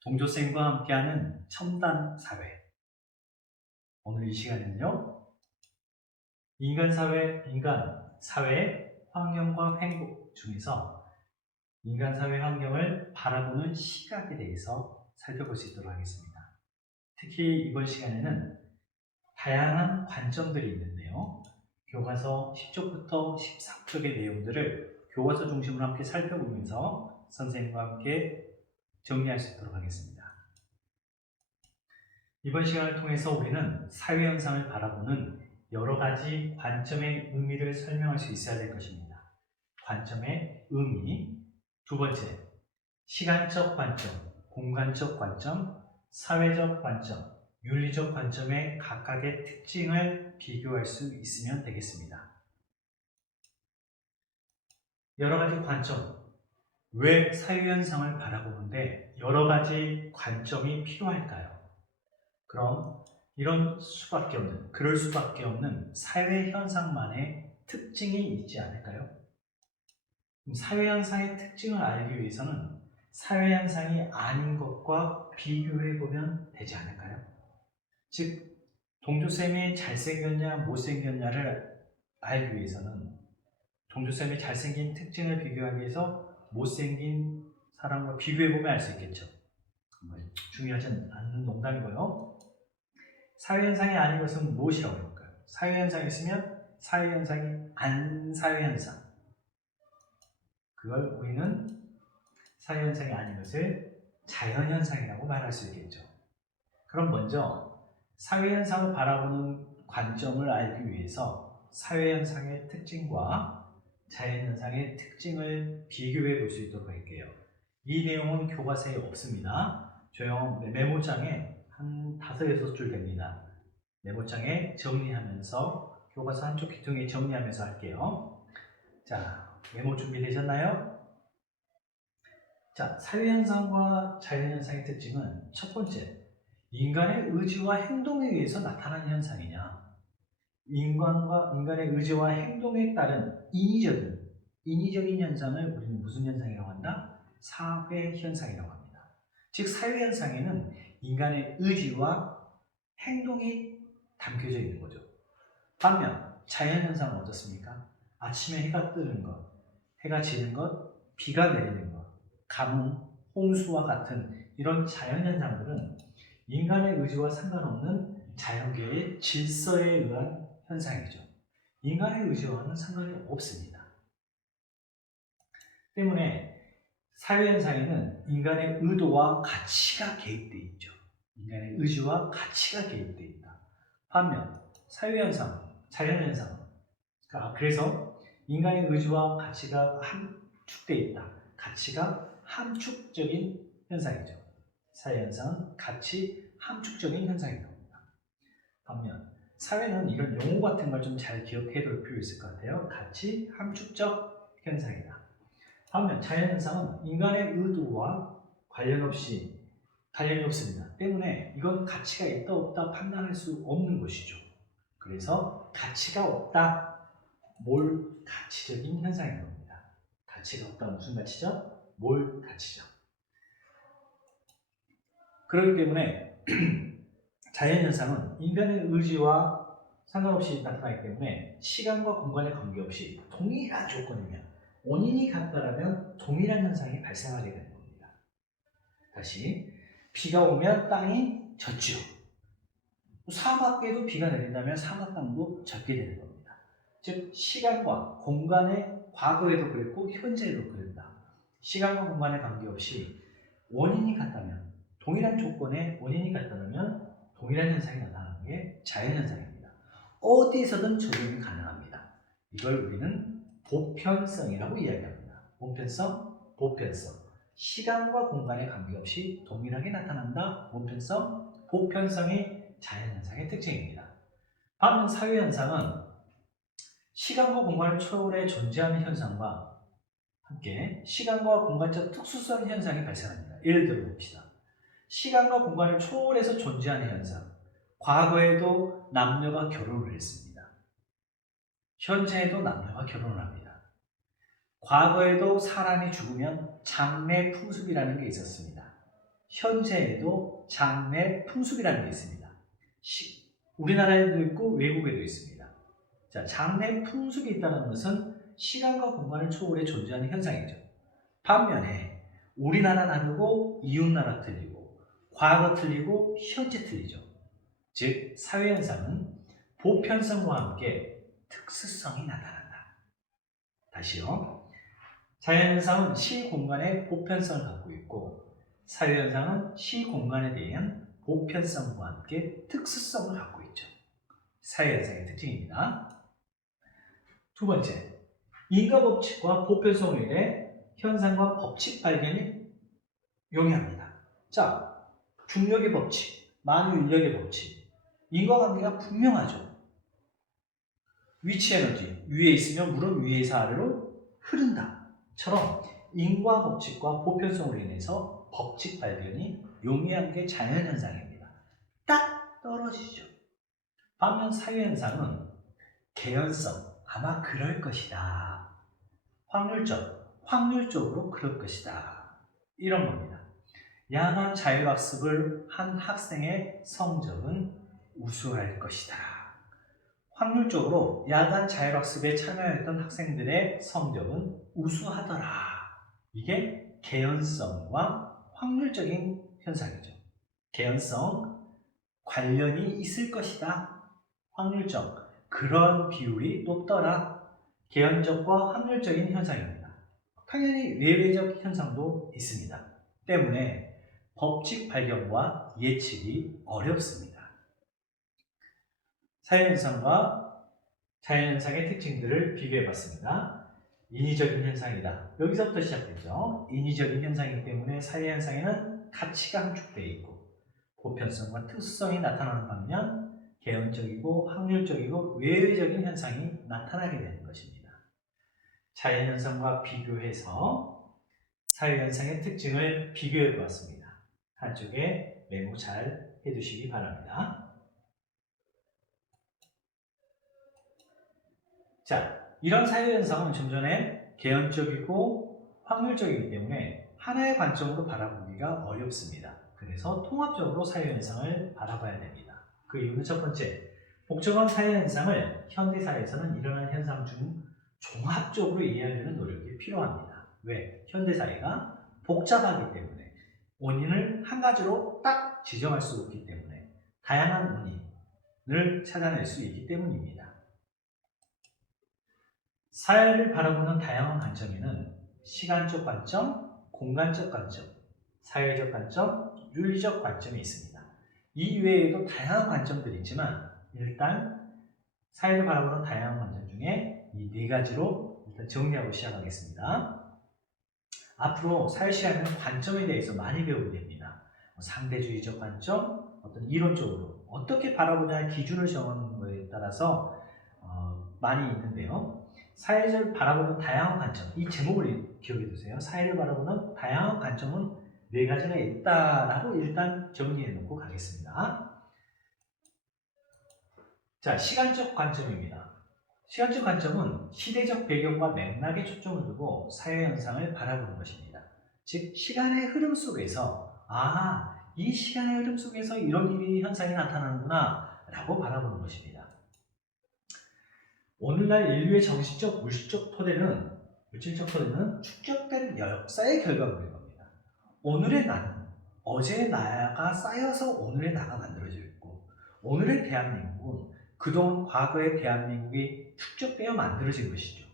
동조쌤과 함께하는 첨단 사회. 오늘 이 시간은요, 인간 사회 환경과 행복 중에서 인간 사회 환경을 바라보는 시각에 대해서 살펴볼 수 있도록 하겠습니다. 특히 이번 시간에는 다양한 관점들이 있는데요, 교과서 10쪽부터 13쪽의 내용들을 교과서 중심으로 함께 살펴보면서 선생님과 함께 정리할 수 있도록 하겠습니다. 이번 시간을 통해서 우리는 사회현상을 바라보는 여러 가지 관점의 의미를 설명할 수 있어야 될 것입니다. 관점의 의미, 두 번째, 시간적 관점, 공간적 관점, 사회적 관점, 윤리적 관점의 각각의 특징을 비교할 수 있으면 되겠습니다. 여러 가지 관점, 왜 사회현상을 바라보는데 여러 가지 관점이 필요할까요? 그럼 그럴 수밖에 없는 사회현상만의 특징이 있지 않을까요? 사회현상의 특징을 알기 위해서는 사회현상이 아닌 것과 비교해보면 되지 않을까요? 즉, 동조쌤이 잘생겼냐 못생겼냐를 알기 위해서는 동조쌤이 잘생긴 특징을 비교하기 위해서 못생긴 사람과 비교해보면 알 수 있겠죠. 중요하지 않는 농담이고요. 사회현상이 아닌 것은 무엇이라고 할까요? 사회현상이 있으면 사회현상이 안 사회현상, 그걸 우리는 사회현상이 아닌 것을 자연현상이라고 말할 수 있겠죠. 그럼 먼저 사회현상을 바라보는 관점을 알기 위해서 사회현상의 특징과 자연현상의 특징을 비교해 볼 수 있도록 할게요. 이 내용은 교과서에 없습니다. 저형 메모장에 한 5-6줄 됩니다. 메모장에 정리하면서 교과서 한쪽 귀퉁이에 정리하면서 할게요. 자, 메모 준비되셨나요? 자, 사회현상과 자연현상의 특징은 첫 번째, 인간의 의지와 행동에 의해서 나타나는 현상이냐, 인간의 의지와 행동에 따른 인위적인 현상을 우리는 무슨 현상이라고 한다? 사회현상이라고 합니다. 즉, 사회현상에는 인간의 의지와 행동이 담겨져 있는 거죠. 반면 자연현상은 어떻습니까? 아침에 해가 뜨는 것, 해가 지는 것, 비가 내리는 것, 가뭄, 홍수와 같은 이런 자연현상들은 인간의 의지와 상관없는 자연계의 질서에 의한 현상이죠. 인간의 의지와는 상관이 없습니다. 때문에 사회현상에는 인간의 의도와 가치가 개입되어 있죠. 인간의 의지와 가치가 개입되어 있다. 반면 자연현상, 그래서 인간의 의지와 가치가 함축되어 있다. 가치가 함축적인 현상이죠. 사회현상은 가치 함축적인 현상인 겁니다. 반면 사회는 이런 용어 같은 걸 좀 잘 기억해 둘 필요 있을 것 같아요. 가치 함축적 현상이다. 반면 자연현상은 인간의 의도와 관련이 없습니다. 때문에 이건 가치가 있다 없다 판단할 수 없는 것이죠. 그래서 가치가 없다, 몰가치적인 현상인 겁니다. 가치가 없다 무슨 가치죠? 몰가치죠. 그렇기 때문에 자연현상은 인간의 의지와 상관없이 나타나기 때문에 시간과 공간에 관계없이 동일한 조건이면 원인이 같다라면 동일한 현상이 발생하게 되는 겁니다. 다시, 비가 오면 땅이 젖죠. 사막에도 비가 내린다면 사막 땅도 젖게 되는 겁니다. 즉, 시간과 공간의 과거에도 그랬고 현재에도 그랬다. 시간과 공간에 관계없이 원인이 같다면, 동일한 조건에 원인이 같다면 동일한 현상이 나타나는 게 자연현상입니다. 어디에서든 적용이 가능합니다. 이걸 우리는 보편성이라고 이야기합니다. 보편성. 시간과 공간에 관계없이 동일하게 나타난다. 보편성이 자연현상의 특징입니다. 반면 사회현상은 시간과 공간을 초월해 존재하는 현상과 함께 시간과 공간적 특수성 현상이 발생합니다. 예를 들어 봅시다. 시간과 공간을 초월해서 존재하는 현상. 과거에도 남녀가 결혼을 했습니다. 현재에도 남녀가 결혼을 합니다. 과거에도 사람이 죽으면 장례 풍습이라는 게 있었습니다. 현재에도 장례 풍습이라는 게 있습니다. 우리나라에도 있고 외국에도 있습니다. 자, 장례 풍습이 있다는 것은 시간과 공간을 초월해 존재하는 현상이죠. 반면에 우리나라 다르고 이웃나라 틀리고 과거 틀리고 현재 틀리죠. 즉 사회현상은 보편성과 함께 특수성이 나타난다. 다시요. 자연현상은 시공간의 보편성을 갖고 있고 사회현상은 시공간에 대한 보편성과 함께 특수성을 갖고 있죠. 사회현상의 특징입니다. 두 번째, 인과법칙과 보편성에 대해 현상과 법칙 발견이 용이합니다. 자, 중력의 법칙, 만유인력의 법칙, 인과관계가 분명하죠. 위치 에너지, 위에 있으면 물은 위에서 아래로 흐른다 처럼 인과법칙과 보편성으로 인해서 법칙 발견이 용이한 게 자연현상입니다. 딱 떨어지죠. 반면 사회현상은 개연성, 아마 그럴 것이다. 확률적으로 그럴 것이다. 이런 겁니다. 야간 자율학습을 한 학생의 성적은 우수할 것이다. 확률적으로 야간 자율학습에 참여했던 학생들의 성적은 우수하더라. 이게 개연성과 확률적인 현상이죠. 개연성, 관련이 있을 것이다. 확률적, 그런 비율이 높더라. 개연적과 확률적인 현상입니다. 당연히 외래적 현상도 있습니다. 때문에 법칙 발견과 예측이 어렵습니다. 사회현상과 자연현상의 특징들을 비교해봤습니다. 인위적인 현상이다. 여기서부터 시작되죠. 인위적인 현상이기 때문에 사회현상에는 가치가 함축되어 있고 보편성과 특수성이 나타나는 반면 개연적이고 확률적이고 외외적인 현상이 나타나게 되는 것입니다. 자연현상과 비교해서 사회현상의 특징을 비교해 보았습니다. 한쪽에 메모 잘 해두시기 바랍니다. 자, 이런 사회현상은 좀 전에 개연적이고 확률적이기 때문에 하나의 관점으로 바라보기가 어렵습니다. 그래서 통합적으로 사회현상을 바라봐야 됩니다. 그 이유는 첫 번째, 복잡한 사회현상을 현대사회에서는 일어나는 현상 중 종합적으로 이해하려는 노력이 필요합니다. 왜? 현대사회가 복잡하기 때문에 원인을 한 가지로 딱 지정할 수 없기 때문에 다양한 원인을 찾아낼 수 있기 때문입니다. 사회를 바라보는 다양한 관점에는 시간적 관점, 공간적 관점, 사회적 관점, 윤리적 관점이 있습니다. 이 외에도 다양한 관점들이 있지만 일단 사회를 바라보는 다양한 관점 중에 이 네 가지로 일단 정리하고 시작하겠습니다. 앞으로 사회 시간에는 관점에 대해서 많이 배우게 됩니다. 상대주의적 관점, 어떤 이론적으로 어떻게 바라보냐의 기준을 정하는 것에 따라서 많이 있는데요. 사회를 바라보는 다양한 관점, 이 제목을 기억해 두세요. 사회를 바라보는 다양한 관점은 네 가지가 있다라고 일단 정리해 놓고 가겠습니다. 자, 시간적 관점입니다. 시간적 관점은 시대적 배경과 맥락에 초점을 두고 사회 현상을 바라보는 것입니다. 즉, 시간의 흐름 속에서 이 시간의 흐름 속에서 이런 일이 현상이 나타나는구나 라고 바라보는 것입니다. 오늘날 인류의 정신적, 물질적 토대는 축적된 역사의 결과물인 겁니다. 오늘의 나는 어제의 나가 쌓여서 오늘의 나가 만들어져 있고 오늘의 대한민국은 그동안 과거의 대한민국이 축적되어 만들어진 것이죠.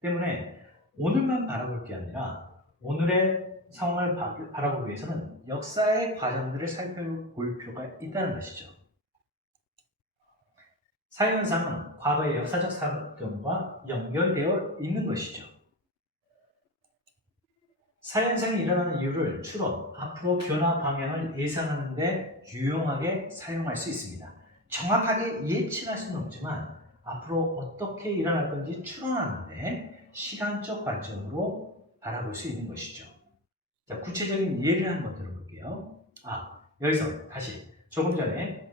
때문에 오늘만 바라볼 게 아니라 오늘의 상황을 바라보기 위해서는 역사의 과정들을 살펴볼 필요가 있다는 것이죠. 사회현상은 과거의 역사적 사건과 연결되어 있는 것이죠. 사회현상이 일어나는 이유를 추론, 앞으로 변화 방향을 예상하는 데 유용하게 사용할 수 있습니다. 정확하게 예측할 수는 없지만 앞으로 어떻게 일어날 건지 추론하는데 시간적 관점으로 바라볼 수 있는 것이죠. 자, 구체적인 예를 한번 들어볼게요. 여기서 다시 조금 전에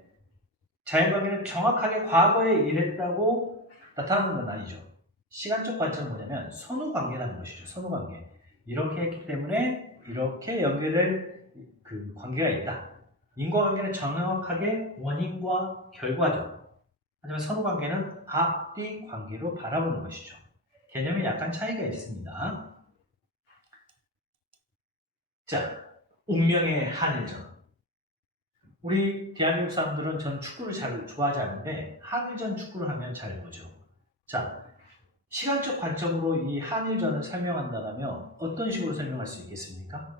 자연관계는 정확하게 과거에 이랬다고 나타나는 건 아니죠. 시간적 관점은 뭐냐면 선후관계라는 것이죠. 선후관계. 이렇게 했기 때문에 이렇게 연결될 그 관계가 있다. 인과관계는 정확하게 원인과 결과죠. 하지만 선후관계는 앞뒤 관계로 바라보는 것이죠. 개념이 약간 차이가 있습니다. 자, 운명의 한일전. 우리 대한민국 사람들은 전 축구를 잘 좋아하지 않는데 한일전 축구를 하면 잘 보죠. 자, 시간적 관점으로 이 한일전을 설명한다면 어떤 식으로 설명할 수 있겠습니까?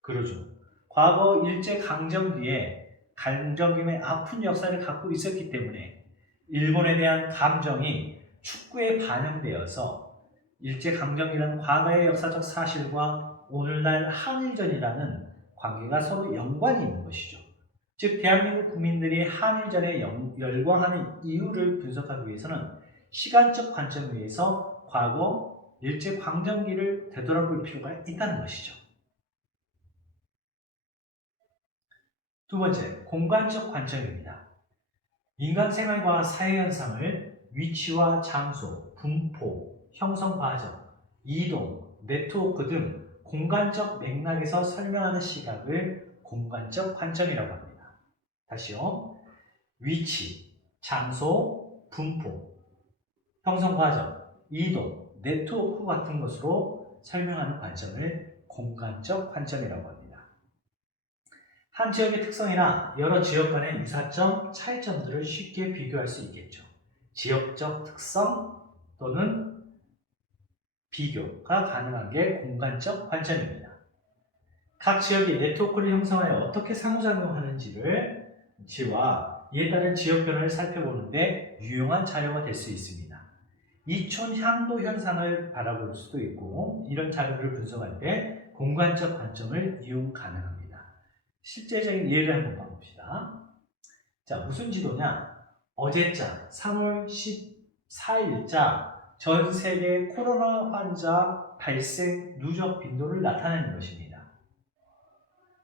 그러죠. 과거 일제강점기에 강점기의 아픈 역사를 갖고 있었기 때문에 일본에 대한 감정이 축구에 반영되어서 일제강점기라는 과거의 역사적 사실과 오늘날 한일전이라는 관계가 서로 연관이 있는 것이죠. 즉 대한민국 국민들이 한일전에 열광하는 이유를 분석하기 위해서는 시간적 관점에 의해서 과거 일제강점기를 되돌아볼 필요가 있다는 것이죠. 두 번째, 공간적 관점입니다. 인간 생활과 사회 현상을 위치와 장소, 분포, 형성 과정, 이동, 네트워크 등 공간적 맥락에서 설명하는 시각을 공간적 관점이라고 합니다. 다시요. 위치, 장소, 분포, 형성 과정, 이동, 네트워크 같은 것으로 설명하는 관점을 공간적 관점이라고 합니다. 한 지역의 특성이나 여러 지역 간의 유사점, 차이점들을 쉽게 비교할 수 있겠죠. 지역적 특성 또는 비교가 가능한 게 공간적 관점입니다. 각 지역이 네트워크를 형성하여 어떻게 상호작용하는지와 이에 따른 지역 변화를 살펴보는데 유용한 자료가 될 수 있습니다. 이촌 향도 현상을 바라볼 수도 있고 이런 자료를 분석할 때 공간적 관점을 이용 가능합니다. 실제적인 예를 한번 봐봅시다. 자, 무슨 지도냐? 어제자 3월 14일자 전 세계 코로나 환자 발생 누적 빈도를 나타내는 것입니다.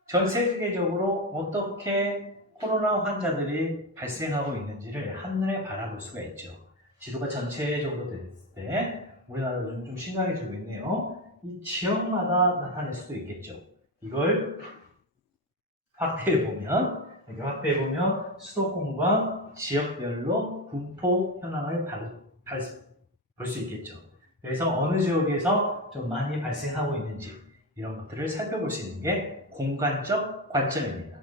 전 세계적으로 어떻게 코로나 환자들이 발생하고 있는지를 한눈에 바라볼 수가 있죠. 지도가 전체적으로 됐을 때 우리나라 요즘 좀 심각해지고 있네요. 이 지역마다 나타낼 수도 있겠죠. 이걸 확대해보면 수도권과 지역별로 분포 현황을 볼 수 있겠죠. 그래서 어느 지역에서 좀 많이 발생하고 있는지 이런 것들을 살펴볼 수 있는 게 공간적 관점입니다.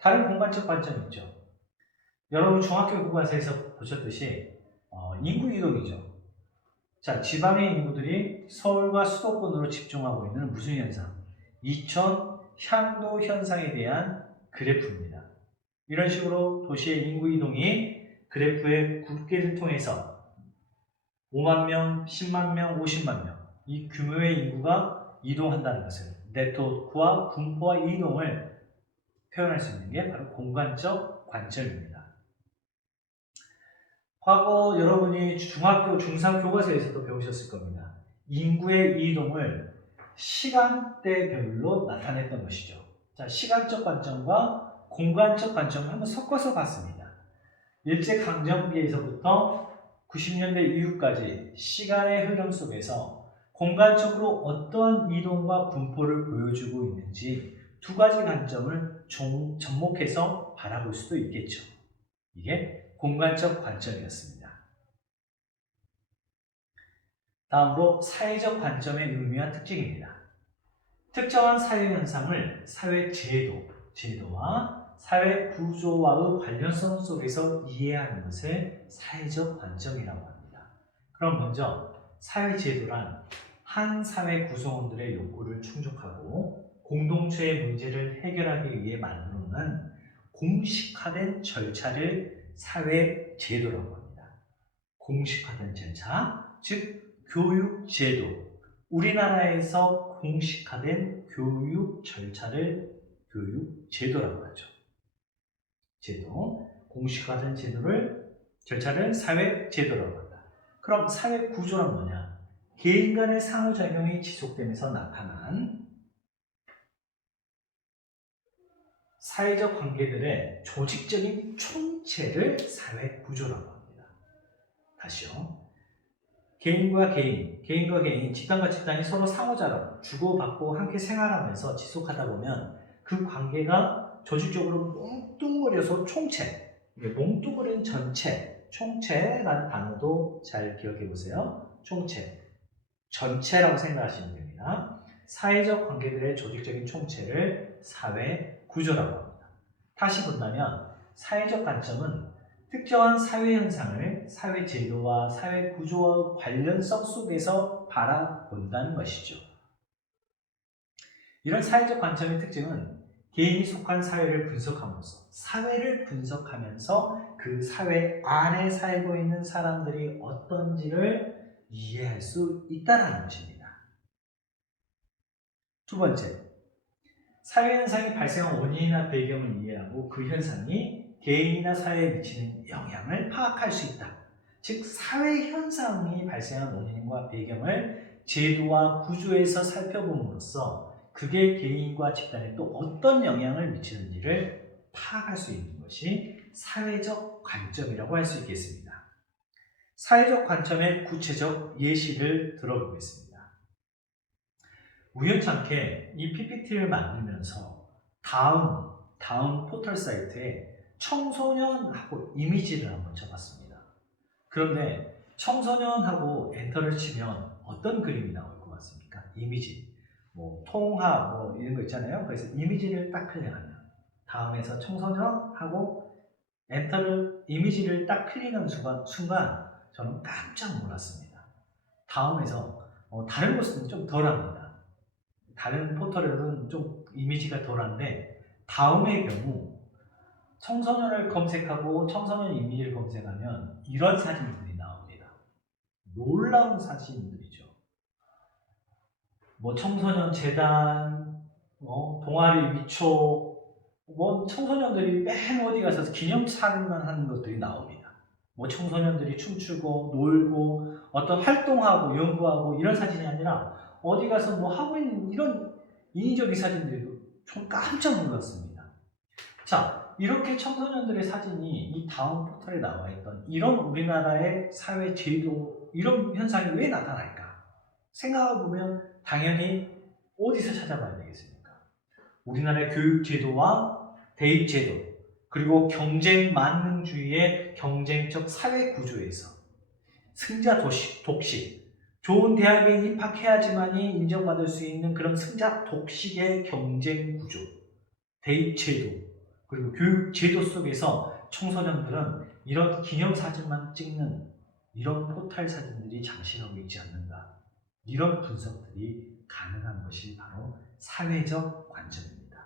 다른 공간적 관점이 있죠. 여러분 중학교 교과서에서 보셨듯이 인구 이동이죠. 자, 지방의 인구들이 서울과 수도권으로 집중하고 있는 무슨 현상? 이촌 향도 현상에 대한 그래프입니다. 이런 식으로 도시의 인구 이동이 그래프의 굵기를 통해서 5만 명, 10만 명, 50만 명 이 규모의 인구가 이동한다는 것을 네트워크와 분포와 이동을 표현할 수 있는 게 바로 공간적 관점입니다. 과거 여러분이 중학교, 중상 교과서에서도 배우셨을 겁니다. 인구의 이동을 시간대별로 나타냈던 것이죠. 자, 시간적 관점과 공간적 관점을 한번 섞어서 봤습니다. 일제강점기에서부터 90년대 이후까지 시간의 흐름 속에서 공간적으로 어떠한 이동과 분포를 보여주고 있는지 두 가지 관점을 접목해서 바라볼 수도 있겠죠. 이게 공간적 관점이었습니다. 다음으로 사회적 관점의 의미와 특징입니다. 특정한 사회 현상을 사회 제도와 사회 구조와의 관련성 속에서 이해하는 것을 사회적 관점이라고 합니다. 그럼 먼저 사회 제도란 한 사회 구성원들의 욕구를 충족하고 공동체의 문제를 해결하기 위해 만들어놓은 공식화된 절차를 사회 제도라고 합니다. 공식화된 절차, 즉 교육 제도. 우리나라에서 공식화된 교육 절차를 교육 제도라고 하죠. 제도, 공식화된 절차를 사회 제도라고 한다. 그럼 사회 구조란 뭐냐? 개인 간의 상호작용이 지속되면서 나타난 사회적 관계들의 조직적인 총체를 사회 구조라고 합니다. 다시요. 개인과 개인, 개인과 개인, 집단과 집단이 서로 상호작용, 주고받고 함께 생활하면서 지속하다 보면 그 관계가 조직적으로 뭉뚱그려서 총체, 이게 뭉뚱그린 전체, 총체라는 단어도 잘 기억해 보세요. 총체, 전체라고 생각하시면 됩니다. 사회적 관계들의 조직적인 총체를 사회 구조라고 합니다. 다시 본다면 사회적 관점은 특정한 사회 현상을 사회 제도와 사회 구조와 관련성 속에서 바라본다는 것이죠. 이런 사회적 관점의 특징은 개인이 속한 사회를 분석함으로써 사회를 분석하면서 그 사회 안에 살고 있는 사람들이 어떤지를 이해할 수 있다는 것입니다. 두 번째, 사회 현상이 발생한 원인이나 배경을 이해하고 그 현상이 개인이나 사회에 미치는 영향을 파악할 수 있다. 즉, 사회 현상이 발생한 원인과 배경을 제도와 구조에서 살펴봄으로써 그게 개인과 집단에 또 어떤 영향을 미치는지를 파악할 수 있는 것이 사회적 관점이라고 할 수 있겠습니다. 사회적 관점의 구체적 예시를 들어보겠습니다. 우연찮게 이 PPT를 만들면서 다음 포털 사이트에 청소년하고 이미지를 한번 쳐봤습니다. 그런데 청소년하고 엔터를 치면 어떤 그림이 나올 것 같습니까? 이미지, 뭐 통합, 뭐 이런 거 있잖아요. 그래서 이미지를 딱 클릭하면 다음에서 청소년하고 엔터를 이미지를 딱 클릭하는 순간 저는 깜짝 놀랐습니다. 다음에서 다른 곳은 좀 덜합니다. 다른 포털에서는 좀 이미지가 덜한데 다음의 경우 청소년을 검색하고 청소년 이미지를 검색하면 이런 사진들이 나옵니다. 놀라운 사진들이죠. 뭐 청소년 재단, 동아리 위촉, 뭐 청소년들이 맨 어디 가서 기념사진만 하는 것들이 나옵니다. 뭐 청소년들이 춤추고 놀고 어떤 활동하고 연구하고 이런 사진이 아니라 어디 가서 뭐 하고 있는 이런 인위적인 사진들도 좀 깜짝 놀랐습니다. 자, 이렇게 청소년들의 사진이 이 다음 포털에 나와 있던 이런 우리나라의 사회 제도, 이런 현상이 왜 나타날까? 생각해보면 당연히 어디서 찾아봐야 되겠습니까? 우리나라의 교육 제도와 대입 제도, 그리고 경쟁 만능주의의 경쟁적 사회 구조에서 승자 독식, 좋은 대학에 입학해야지만이 인정받을 수 있는 그런 승자 독식의 경쟁 구조, 대입 제도, 그리고 교육 제도 속에서 청소년들은 이런 기념사진만 찍는 이런 포털 사진들이 장식하고 있지 않는가. 이런 분석들이 가능한 것이 바로 사회적 관점입니다.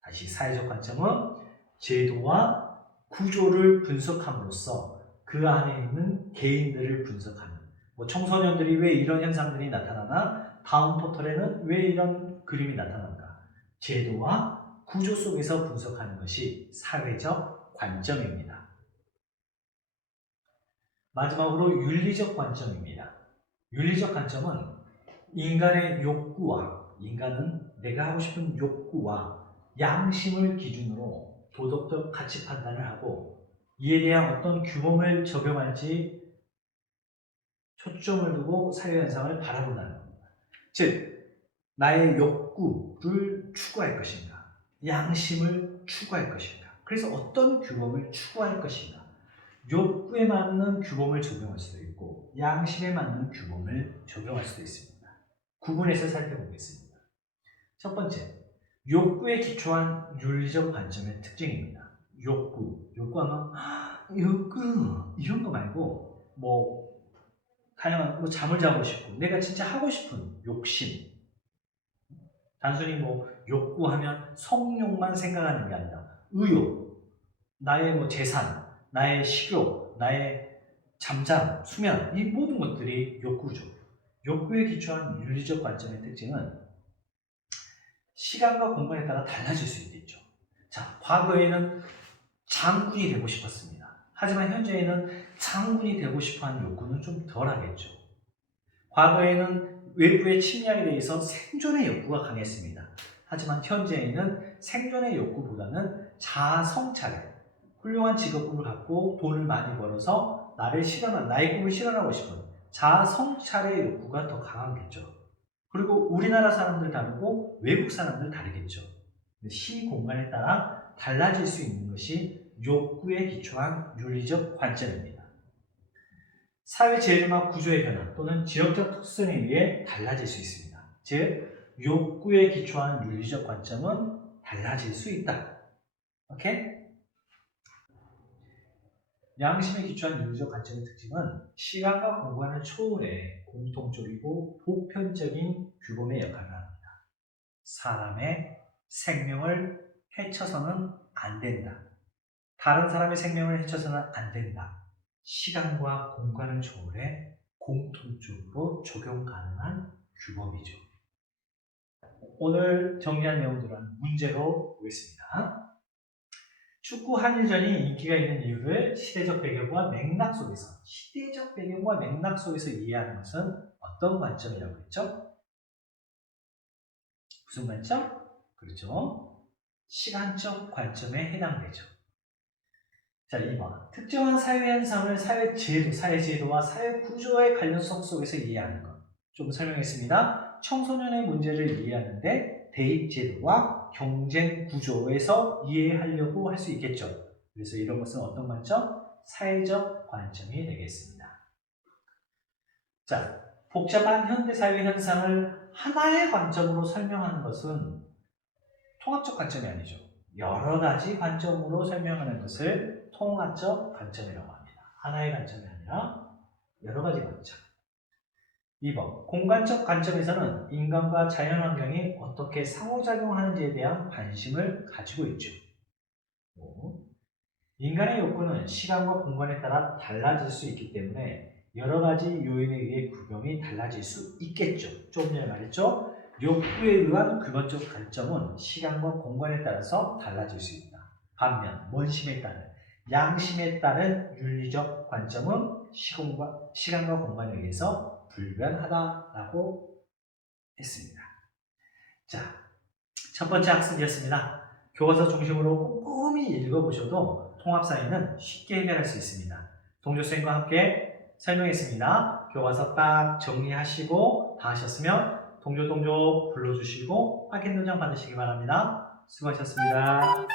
다시 사회적 관점은 제도와 구조를 분석함으로써 그 안에 있는 개인들을 분석하는, 뭐 청소년들이 왜 이런 현상들이 나타나나, 다음 포털에는 왜 이런 그림이 나타난가, 제도와 구조 속에서 분석하는 것이 사회적 관점입니다. 마지막으로 윤리적 관점입니다. 윤리적 관점은 인간의 욕구와, 인간은 내가 하고 싶은 욕구와 양심을 기준으로 도덕적 가치 판단을 하고 이에 대한 어떤 규범을 적용할지 초점을 두고 사회현상을 바라본다는 겁니다. 즉, 나의 욕구를 추구할 것인가, 양심을 추구할 것인가, 그래서 어떤 규범을 추구할 것인가, 욕구에 맞는 규범을 적용할 수도 있고 양심에 맞는 규범을 적용할 수도 있습니다. 구분해서 살펴보겠습니다. 첫 번째, 욕구에 기초한 윤리적 관점의 특징입니다. 욕구하면 욕구 이런 거 말고 다양한 잠을 자고 싶고 내가 진짜 하고 싶은 욕심, 단순히 욕구하면 성욕만 생각하는 게 아니라 의욕, 나의 재산, 나의 식욕, 나의 잠잠, 수면, 이 모든 것들이 욕구죠. 욕구에 기초한 윤리적 관점의 특징은 시간과 공간에 따라 달라질 수 있겠죠. 자, 과거에는 장군이 되고 싶었습니다. 하지만 현재에는 장군이 되고 싶어하는 욕구는 좀 덜하겠죠. 과거에는 외부의 침략에 대해서 생존의 욕구가 강했습니다. 하지만 현재에는 생존의 욕구보다는 자아 성찰, 훌륭한 직업을 갖고 돈을 많이 벌어서 나의 꿈을 실현하고 싶은 자아성찰의 욕구가 더 강하겠죠. 그리고 우리나라 사람들 다르고 외국 사람들 다르겠죠. 시 공간에 따라 달라질 수 있는 것이 욕구에 기초한 윤리적 관점입니다. 사회 재료나 구조의 변화 또는 지역적 특성에 의해 달라질 수 있습니다. 즉, 욕구에 기초한 윤리적 관점은 달라질 수 있다. 오케이? 양심에 기초한 윤리적 관점의 특징은 시간과 공간을 초월해 공통적이고 보편적인 규범의 역할을 합니다. 사람의 생명을 해쳐서는 안 된다. 다른 사람의 생명을 해쳐서는 안 된다. 시간과 공간을 초월해 공통적으로 적용 가능한 규범이죠. 오늘 정리한 내용들은 문제로 보겠습니다. 축구 한일전이 인기가 있는 이유를 시대적 배경과 맥락 속에서 이해하는 것은 어떤 관점이라고 했죠? 무슨 관점? 그렇죠. 시간적 관점에 해당되죠. 자, 2번. 특정한 사회현상을 사회제도와 사회구조의 관련성 속에서 이해하는 것. 좀 설명했습니다. 청소년의 문제를 이해하는데 대입제도와 경쟁구조에서 이해하려고 할 수 있겠죠. 그래서 이런 것은 어떤 관점? 사회적 관점이 되겠습니다. 자, 복잡한 현대사회 현상을 하나의 관점으로 설명하는 것은 통합적 관점이 아니죠. 여러 가지 관점으로 설명하는 것을 통합적 관점이라고 합니다. 하나의 관점이 아니라 여러 가지 관점. 2번. 공간적 관점에서는 인간과 자연환경이 어떻게 상호작용하는지에 대한 관심을 가지고 있죠. 인간의 욕구는 시간과 공간에 따라 달라질 수 있기 때문에 여러 가지 요인에 의해 규범이 달라질 수 있겠죠. 좀 전에 말했죠. 욕구에 의한 근원적 관점은 시간과 공간에 따라서 달라질 수 있다. 반면 원심에 따른 양심에 따른 윤리적 관점은 시간과 공간에 의해서 불변하다라고 했습니다. 자, 첫 번째 학습이었습니다. 교과서 중심으로 꼼꼼히 읽어보셔도 통합사회는 쉽게 해결할 수 있습니다. 동조쌤과 함께 설명했습니다. 교과서 딱 정리하시고 다 하셨으면 동조 불러주시고 확인 도장 받으시기 바랍니다. 수고하셨습니다.